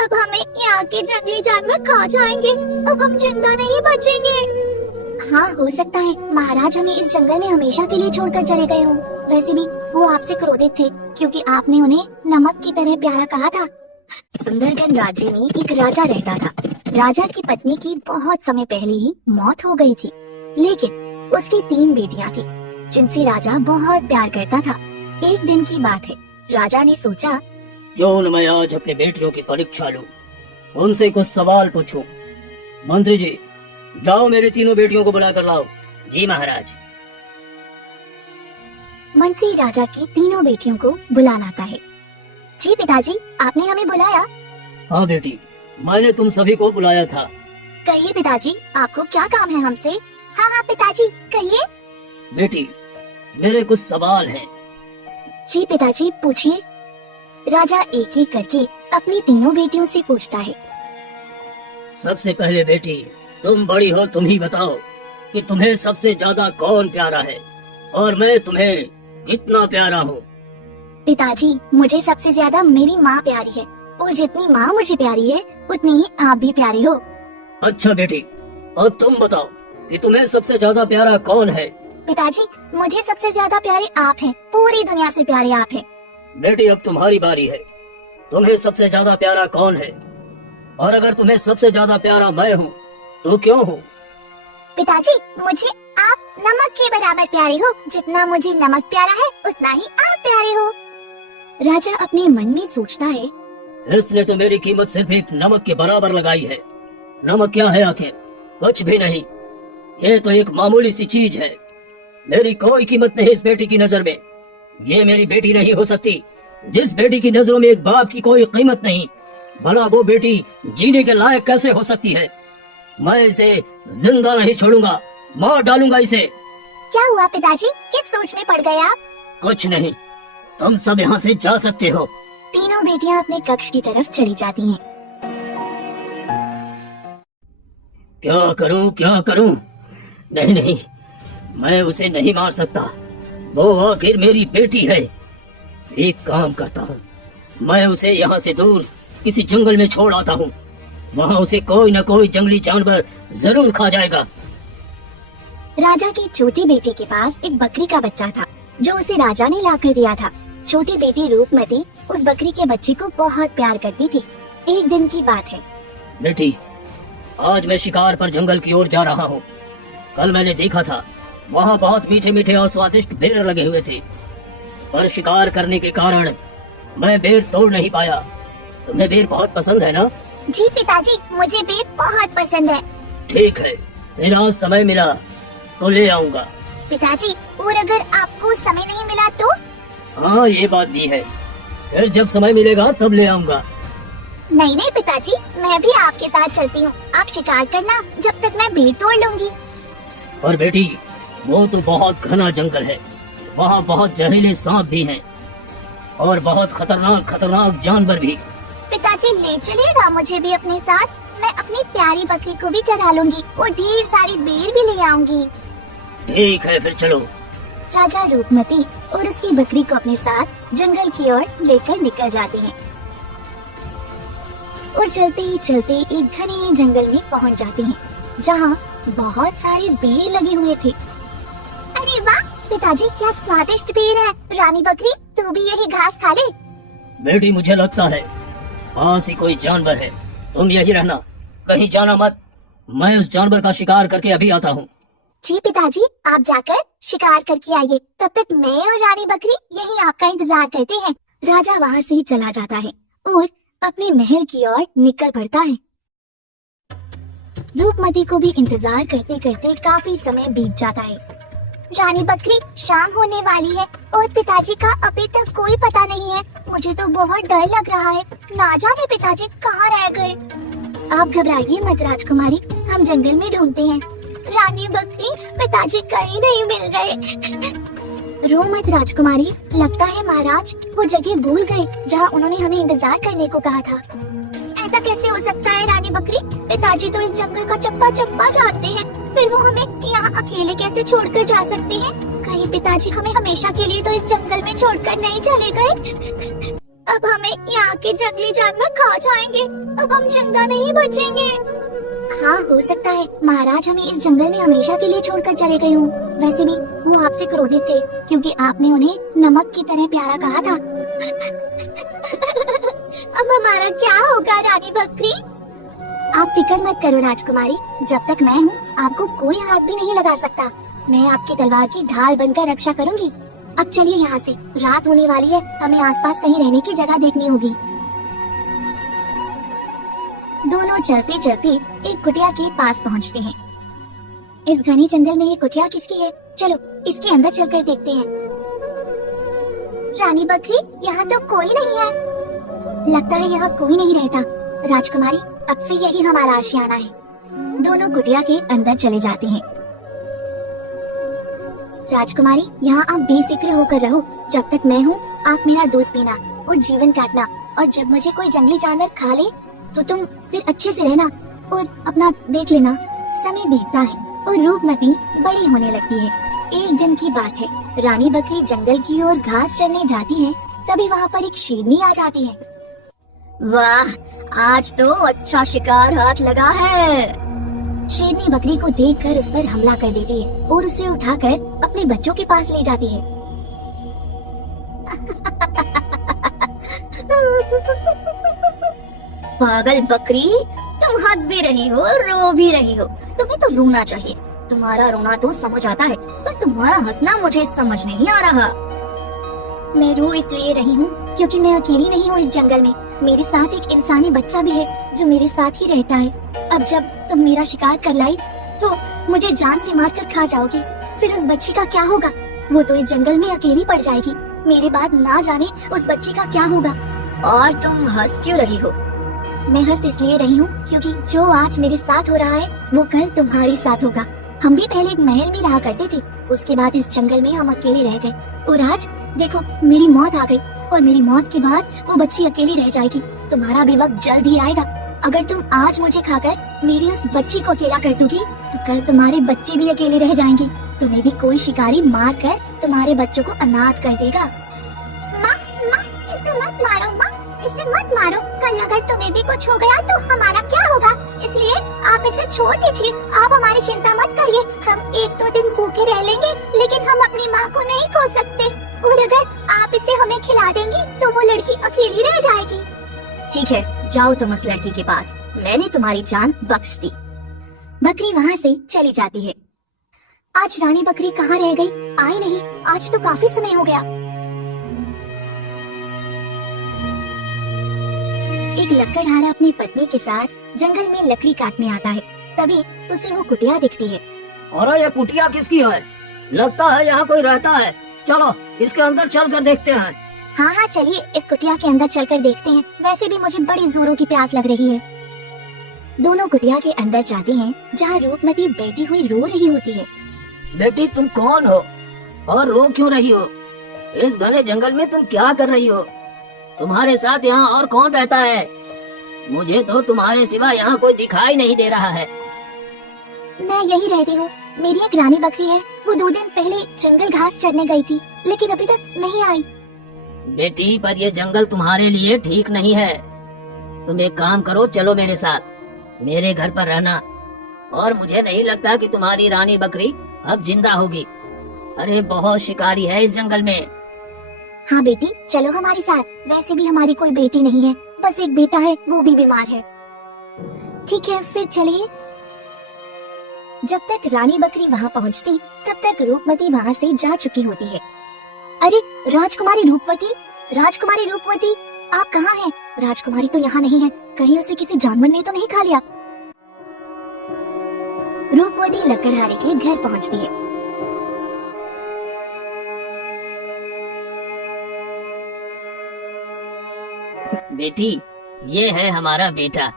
अब हमें यहाँ के जंगली जानवर खा जाएंगे। अब हम जिंदा नहीं बचेंगे। हाँ, हो सकता है महाराज हमें इस जंगल में हमेशा के लिए छोड़कर चले गए हों। वैसे भी वो आपसे क्रोधित थे क्योंकि आपने उन्हें नमक की तरह प्यारा कहा था। सुंदरगढ़ राज्य में एक राजा रहता था। राजा की पत्नी की बहुत समय पहले ही मौत हो गई थी, लेकिन उसकी 3 बेटियां थी जिनसे राजा बहुत प्यार करता था। एक दिन की बात है, राजा ने सोचा, क्यों न मैं आज अपनी बेटियों की परीक्षा लूं, उनसे कुछ सवाल पूछूं। मंत्री जी, जाओ मेरी तीनों बेटियों को बुला कर लाओ। जी महाराज। मंत्री राजा की तीनों बेटियों को बुला लाता है। जी पिताजी, आपने हमें बुलाया? हाँ बेटी, मैंने तुम सभी को बुलाया था। कहिए पिताजी, आपको क्या काम है हमसे? हाँ पिताजी, कहिए। बेटी, मेरे कुछ सवाल हैं। जी पिताजी, पूछिए। राजा एक एक करके अपनी तीनों बेटियों से पूछता है। सबसे पहले बेटी, तुम बड़ी हो, तुम ही बताओ कि तुम्हें सबसे ज्यादा कौन प्यारा है और मैं तुम्हें कितना प्यारा हूँ। पिताजी, मुझे सबसे ज्यादा मेरी माँ प्यारी है और जितनी माँ मुझे प्यारी है उतनी ही आप भी प्यारी हो। अच्छा बेटी, अब तुम बताओ कि तुम्हें सबसे ज्यादा प्यारा कौन है। पिताजी, मुझे सबसे ज्यादा प्यारे आप हैं, पूरी दुनिया से प्यारे आप हैं। बेटी, अब तुम्हारी बारी है। तुम्हें सबसे ज्यादा प्यारा कौन है? और अगर तुम्हें सबसे ज्यादा प्यारा मैं हूँ तो क्यों हूँ? पिताजी, मुझे आप नमक के बराबर प्यारे हो। जितना मुझे नमक प्यारा है उतना ही आप प्यारे हो। राजा अपने मन में सोचता है, इसने तो मेरी कीमत सिर्फ एक नमक के बराबर लगाई है। नमक क्या है आखिर? कुछ भी नहीं, ये तो एक मामूली सी चीज है। मेरी कोई कीमत नहीं इस बेटी की नजर में। ये मेरी बेटी नहीं हो सकती। जिस बेटी की नजरों में एक बाप की कोई कीमत नहीं, भला वो बेटी जीने के लायक कैसे हो सकती है? मैं इसे जिंदा नहीं छोड़ूंगा, मार डालूंगा इसे। क्या हुआ पिताजी, किस सोच में पड़ गए आप? कुछ नहीं, तुम सब यहाँ से जा सकते हो। तीनों बेटियां अपने कक्ष की तरफ चली जाती हैं। क्या करूं, क्या करूं? नहीं नहीं, मैं उसे नहीं मार सकता। वो आखिर मेरी बेटी है। एक काम करता हूँ, मैं उसे यहाँ से दूर किसी जंगल में छोड़ आता हूँ। वहाँ उसे कोई न कोई जंगली जानवर जरूर खा जाएगा। राजा की छोटी बेटी के पास एक बकरी का बच्चा था जो उसे राजा ने लाकर दिया था। छोटी बेटी रूपमती उस बकरी के बच्चे को बहुत प्यार करती थी। एक दिन की बात है। बेटी, आज मैं शिकार पर जंगल की ओर जा रहा हूँ। कल मैंने देखा था वहाँ बहुत मीठे मीठे और स्वादिष्ट बेर लगे हुए थे, पर शिकार करने के कारण मैं बेर तोड़ नहीं पाया। तुम्हें बेर बहुत पसंद है ना? जी पिताजी, मुझे बेर बहुत पसंद है। ठीक है, फिर आज समय मिला तो ले आऊंगा। पिताजी, और अगर आपको समय नहीं मिला तो? हाँ, ये बात भी है। फिर जब समय मिलेगा तब ले आऊंगा। नहीं नहीं पिताजी, मैं भी आपके साथ चलती हूँ। आप शिकार करना, जब तक मैं बेर तोड़ लूंगी। और बेटी, वो तो बहुत घना जंगल है, वहाँ बहुत जहरीले सांप भी हैं और बहुत खतरनाक खतरनाक जानवर भी। पिताजी, ले चलिएगा मुझे भी अपने साथ। मैं अपनी प्यारी बकरी को भी चरा लूंगी और ढेर सारी बेर भी ले आऊंगी। ठीक है, फिर चलो। राजा रूपमती और उसकी बकरी को अपने साथ जंगल की ओर लेकर निकल जाते हैं और चलते ही चलते एक घने जंगल में पहुंच जाते हैं जहां बहुत सारे बेर लगे हुए थे। अरे वाह पिताजी, क्या स्वादिष्ट बेर है। रानी बकरी, तू भी यही घास खा ले। बेटी, मुझे लगता है पास ही कोई जानवर है। तुम यही रहना, कहीं जाना मत। मैं उस जानवर का शिकार करके अभी आता हूँ। जी पिताजी, आप जाकर शिकार करके आइए। तब तक मैं और रानी बकरी यही आपका इंतजार करते हैं। राजा वहाँ से चला जाता है और अपने महल की ओर निकल पड़ता है। रूपमती को भी इंतजार करते करते काफी समय बीत जाता है। रानी बकरी, शाम होने वाली है और पिताजी का अभी तक कोई पता नहीं है। मुझे तो बहुत डर लग रहा है, ना जाने पिताजी कहाँ रह गए। आप घबराइए मत राजकुमारी, हम जंगल में ढूंढते हैं। रानी बकरी, पिताजी कहीं नहीं मिल रहे। रो मत राजकुमारी, लगता है महाराज वो जगह भूल गए जहाँ उन्होंने हमें इंतजार करने को कहा था। ऐसा कैसे हो सकता है रानी बकरी? पिताजी तो इस जंगल का चप्पा चप्पा जानते हैं, फिर वो हमें यहाँ अकेले कैसे छोड़कर जा सकते हैं? कहीं पिताजी हमें हमेशा के लिए तो इस जंगल में छोड़कर नहीं चले गए? अब हमें यहाँ के जंगली जानवर खा जाएंगे। अब हम जिंदा नहीं बचेंगे। हाँ, हो सकता है महाराज हमें इस जंगल में हमेशा के लिए छोड़कर चले गए हों। वैसे भी वो आपसे क्रोधित थे क्योंकि आपने उन्हें नमक की तरह प्यारा कहा था। अब हमारा क्या होगा रानी बकरी? आप फिक्र मत करो राजकुमारी, जब तक मैं हूँ आपको कोई हाथ भी नहीं लगा सकता। मैं आपकी तलवार की ढाल बनकर रक्षा करूंगी। अब चलिए यहाँ से, रात होने वाली है, हमें आसपास कहीं रहने की जगह देखनी होगी। दोनों चलते चलते एक कुटिया के पास पहुँचते हैं। इस घने जंगल में ये कुटिया किसकी है? चलो इसके अंदर चलकर देखते हैं। रानी बकरी, यहाँ तो कोई नहीं है। लगता है यहाँ कोई नहीं रहता। राजकुमारी, अब से यही हमारा आशियाना है। दोनों कुटिया के अंदर चले जाते हैं। राजकुमारी, यहाँ आप बेफिक्र होकर रहो। जब तक मैं हूँ आप मेरा दूध पीना और जीवन काटना, और जब मुझे कोई जंगली जानवर खा ले तो तुम फिर अच्छे से रहना और अपना देख लेना। समय बीतता है और रूपमती बड़ी होने लगती है। एक दिन की बात है, रानी बकरी जंगल की ओर घास चरने जाती है। तभी वहाँ पर एक शेरनी आ जाती है। वाह, आज तो अच्छा शिकार हाथ लगा है। शेरनी बकरी को देखकर उस पर हमला कर देती है और उसे उठाकर अपने बच्चों के पास ले जाती है। पागल बकरी, तुम हंस भी रही हो, रो भी रही हो। तुम्हें तो रोना चाहिए। तुम्हारा रोना तो समझ आता है, पर तुम्हारा हंसना मुझे समझ नहीं आ रहा। मैं रो इसलिए रही हूँ क्योंकि मैं अकेली नहीं हूँ इस जंगल में। मेरे साथ एक इंसानी बच्चा भी है जो मेरे साथ ही रहता है। अब जब तुम मेरा शिकार कर लाई तो मुझे जान से मारकर खा जाओगी। फिर उस बच्ची का क्या होगा? वो तो इस जंगल में अकेली पड़ जाएगी। मेरे बाद ना जाने उस बच्ची का क्या होगा। और तुम हंस क्यों रही हो? मैं हंस इसलिए रही हूँ क्योंकि जो आज मेरे साथ हो रहा है वो कल तुम्हारे साथ होगा। हम भी पहले एक महल में रहा करते थे, उसके बाद इस जंगल में हम अकेले रह गए, और आज देखो मेरी मौत आ गई, और मेरी मौत के बाद वो बच्ची अकेली रह जाएगी। तुम्हारा भी वक्त जल्द ही आएगा। अगर तुम आज मुझे खाकर मेरी उस बच्ची को अकेला कर दोगी तो कल तुम्हारे बच्चे भी अकेले रह जाएंगे। तुम्हें भी कोई शिकारी मार कर तुम्हारे बच्चों को अनाथ कर देगा। माँ, माँ, इसे मत मारो माँ, इसे मत मारो। कल अगर तुम्हें भी कुछ हो गया तो हमारा क्या होगा? इसलिए आप इसे छोड़ दीजिए। आप हमारी चिंता मत करिए। हम 1-2 दिन भूखे रह लेंगे, लेकिन हम अपनी माँ को नहीं खो सकते। और अगर आप इसे हमें खिला देंगी तो वो लड़की अकेली रह जाएगी। ठीक है, जाओ तुम उस लड़की के पास। मैंने तुम्हारी जान बख्श दी। बकरी वहाँ से चली जाती है। आज रानी बकरी कहाँ रह गई? आई नहीं। आज तो काफी समय हो गया। एक लकड़हारा अपनी पत्नी के साथ जंगल में लकड़ी काटने आता है। तभी उसे वो कुटिया दिखती है। अरे ये कुटिया किसकी है? लगता है यहाँ कोई रहता है। चलो इसके अंदर चल कर देखते हैं। हाँ हाँ, चलिए इस कुटिया के अंदर चलकर देखते हैं। वैसे भी मुझे बड़ी जोरों की प्यास लग रही है। दोनों कुटिया के अंदर जाते हैं जहाँ रूपमती बैठी हुई रो रही होती है। बेटी, तुम कौन हो और रो क्यों रही हो? इस घने जंगल में तुम क्या कर रही हो? तुम्हारे साथ यहाँ और कौन रहता है? मुझे तो तुम्हारे सिवा यहाँ कोई दिखाई नहीं दे रहा है। मैं यही रहती हूँ। मेरी एक रानी बकरी है, वो 2 दिन पहले जंगल घास चरने गई थी, लेकिन अभी तक नहीं आई। बेटी, पर ये जंगल तुम्हारे लिए ठीक नहीं है। तुम एक काम करो, चलो मेरे साथ, मेरे घर पर रहना। और मुझे नहीं लगता कि तुम्हारी रानी बकरी अब जिंदा होगी। अरे बहुत शिकारी है इस जंगल में। हाँ बेटी, चलो हमारे साथ। वैसे भी हमारी कोई बेटी नहीं है, बस एक बेटा है, वो भी बीमार है। ठीक है, फिर चलिए। जब तक रानी बकरी वहाँ पहुँचती तब तक रूपमती वहाँ से जा चुकी होती है। अरे राजकुमारी रूपवती, राजकुमारी रूपवती, आप कहाँ हैं? राजकुमारी तो यहाँ नहीं है। कहीं उसे किसी जानवर ने तो नहीं खा लिया? रूपवती लकड़हारे के घर पहुँचती है। बेटी, ये है हमारा बेटा।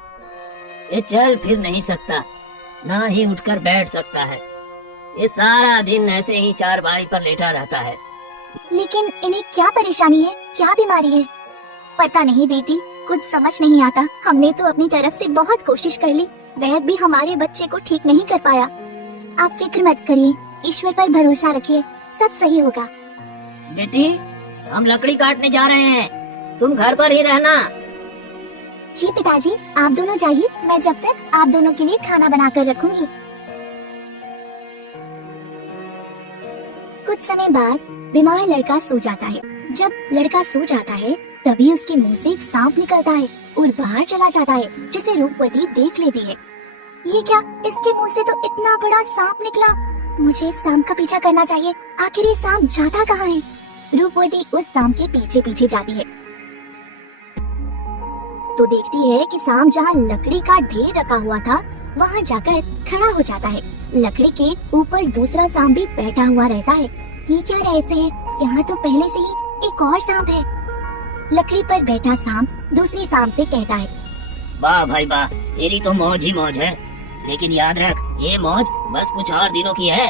ये चल फिर नहीं सकता, ना ही उठकर बैठ सकता है। ये सारा दिन ऐसे ही चारपाई पर लेटा रहता है। लेकिन इन्हें क्या परेशानी है? क्या बीमारी है? पता नहीं बेटी, कुछ समझ नहीं आता। हमने तो अपनी तरफ से बहुत कोशिश कर ली, वैद्य भी हमारे बच्चे को ठीक नहीं कर पाया। आप फिक्र मत करिए, ईश्वर पर भरोसा रखिए, सब सही होगा। बेटी, हम लकड़ी काटने जा रहे हैं, तुम घर पर ही रहना। जी पिताजी, आप दोनों जाइए, मैं जब तक आप दोनों के लिए खाना बनाकर रखूंगी। कुछ समय बाद बीमार लड़का सो जाता है। जब लड़का सो जाता है तभी उसके मुंह से एक सांप निकलता है और बाहर चला जाता है, जिसे रूपवती देख लेती है। ये क्या, इसके मुंह से तो इतना बड़ा सांप निकला। मुझे इस सांप का पीछा करना चाहिए। आखिर ये सांप जाता कहाँ है? रूपवती उस सांप के पीछे पीछे जाती है तो देखती है कि सांप जहाँ लकड़ी का ढेर रखा हुआ था वहाँ जाकर खड़ा हो जाता है। लकड़ी के ऊपर दूसरा सांप भी बैठा हुआ रहता है। ये क्या रहस्य है? यहाँ तो पहले से ही एक और सांप है। लकड़ी पर बैठा सांप दूसरे सांप से कहता है, वाह भाई वाह, तेरी तो मौज ही मौज है। लेकिन याद रख, ये मौज बस कुछ और दिनों की है,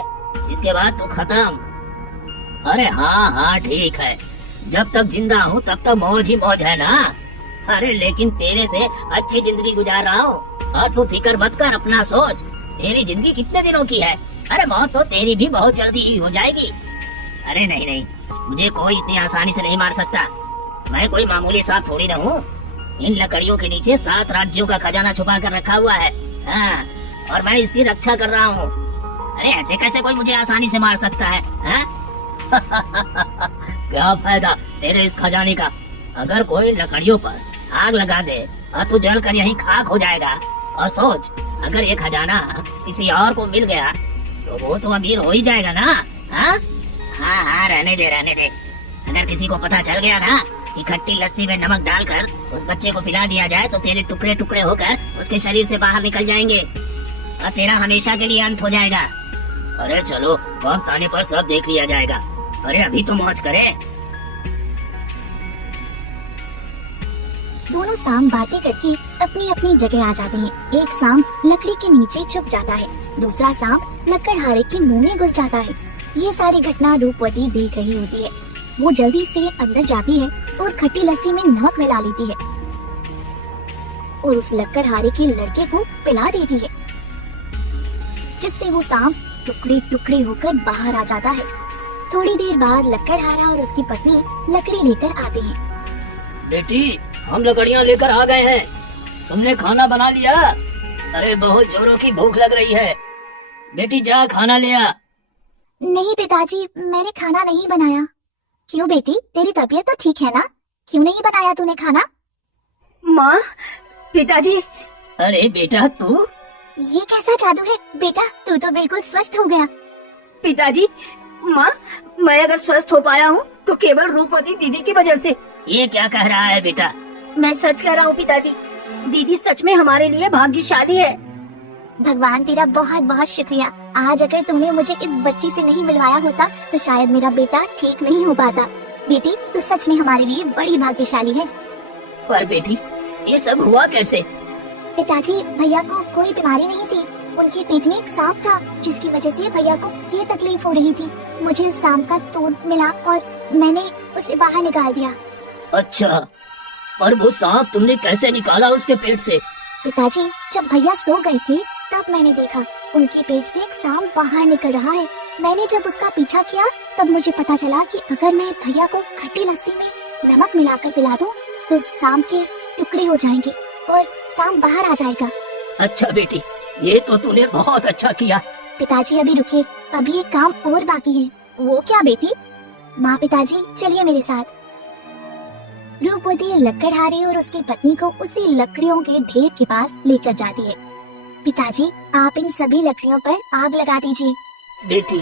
इसके बाद तो खत्म। अरे हाँ हाँ ठीक है, जब तक जिंदा हूँ तब तक मौज ही मौज है ना। अरे लेकिन तेरे से अच्छी जिंदगी गुजार रहा हूँ और तू फिक्र मत कर, अपना सोच। तेरी जिंदगी कितने दिनों की है? अरे मौत तो तेरी भी बहुत जल्दी ही हो जाएगी। अरे नहीं नहीं, मुझे कोई इतनी आसानी से नहीं मार सकता। मैं कोई मामूली सांप थोड़ी ना हूँ। इन लकड़ियों के नीचे 7 राज्यों का खजाना छुपा कर रखा हुआ है। हाँ, और मैं इसकी रक्षा कर रहा हूँ। अरे ऐसे कैसे कोई मुझे आसानी से मार सकता है? क्या फायदा तेरे इस खजाने का? अगर कोई लकड़ियों पर आग लगा दे और तू जल कर यहीं खाक हो जाएगा। और सोच, अगर ये खजाना किसी और को मिल गया तो वो तो अमीर हो ही जाएगा ना। हाँ हाँ हाँ, रहने दे रहने दे। अगर किसी को पता चल गया ना कि खट्टी लस्सी में नमक डालकर उस बच्चे को पिला दिया जाए तो तेरे टुकड़े टुकड़े होकर उसके शरीर से बाहर निकल जाएंगे और तेरा हमेशा के लिए अंत हो जाएगा। अरे चलो, वक्त आने पर सब देख लिया जाएगा। अरे अभी तो मौज करे। दोनों सांप बातें करके अपनी अपनी जगह आ जाते हैं। एक सांप लकड़ी के नीचे छुप जाता है, दूसरा सांप लकड़हारे के मुंह में घुस जाता है। ये सारी घटना रूपवती देख रही होती है। वो जल्दी से अंदर जाती है और खट्टी लस्सी में नमक मिला लेती है और उस लकड़हारे के लड़के को पिला देती है, जिससे वो सांप टुकड़े टुकड़े होकर बाहर आ जाता है। थोड़ी देर बाद लकड़हारा और उसकी पत्नी लकड़ी लेकर आते हैं। बेटी, हम लकड़ियाँ लेकर आ गए हैं। तुमने खाना बना लिया? अरे बहुत जोरों की भूख लग रही है। बेटी जा खाना ले आ। नहीं पिताजी, मैंने खाना नहीं बनाया। क्यों बेटी, तेरी तबीयत तो ठीक है ना? क्यों नहीं बनाया तूने खाना? माँ, पिताजी। अरे बेटा तू, ये कैसा जादू है बेटा? तू तो बिल्कुल स्वस्थ हो गया। पिताजी, माँ, मैं अगर स्वस्थ हो पाया हूँ तो केवल रूपवती दीदी की वजह से। ये क्या कह रहा है बेटा? मैं सच कह रहा हूँ पिताजी, दीदी सच में हमारे लिए भाग्यशाली है। भगवान तेरा बहुत बहुत शुक्रिया। आज अगर तुमने मुझे इस बच्ची से नहीं मिलवाया होता तो शायद मेरा बेटा ठीक नहीं हो पाता। बेटी, तू सच में हमारे लिए बड़ी भाग्यशाली है। पर बेटी, ये सब हुआ कैसे? पिताजी, भैया को कोई बीमारी नहीं थी। उनके पेट में एक सांप था जिसकी वजह से भैया को ये तकलीफ हो रही थी। मुझे उस सांप का तोड़ मिला और मैंने उसे बाहर निकाल दिया। अच्छा, पर वो सांप तुमने कैसे निकाला उसके पेट से? पिताजी, जब भैया सो गए थे तब मैंने देखा उनके पेट से एक सांप बाहर निकल रहा है। मैंने जब उसका पीछा किया तब मुझे पता चला कि अगर मैं भैया को खट्टी लस्सी में नमक मिलाकर पिला दूं तो सांप के टुकड़े हो जाएंगे और सांप बाहर आ जाएगा। अच्छा बेटी, ये तो तूने बहुत अच्छा किया। पिताजी अभी रुकिए, अभी एक काम और बाकी है। वो क्या बेटी? माँ, पिताजी चलिए मेरे साथ। रूपवती लकड़हारे और उसकी पत्नी को उसी लकड़ियों के ढेर के पास लेकर जाती है। पिताजी, आप इन सभी लकड़ियों पर आग लगा दीजिए। बेटी,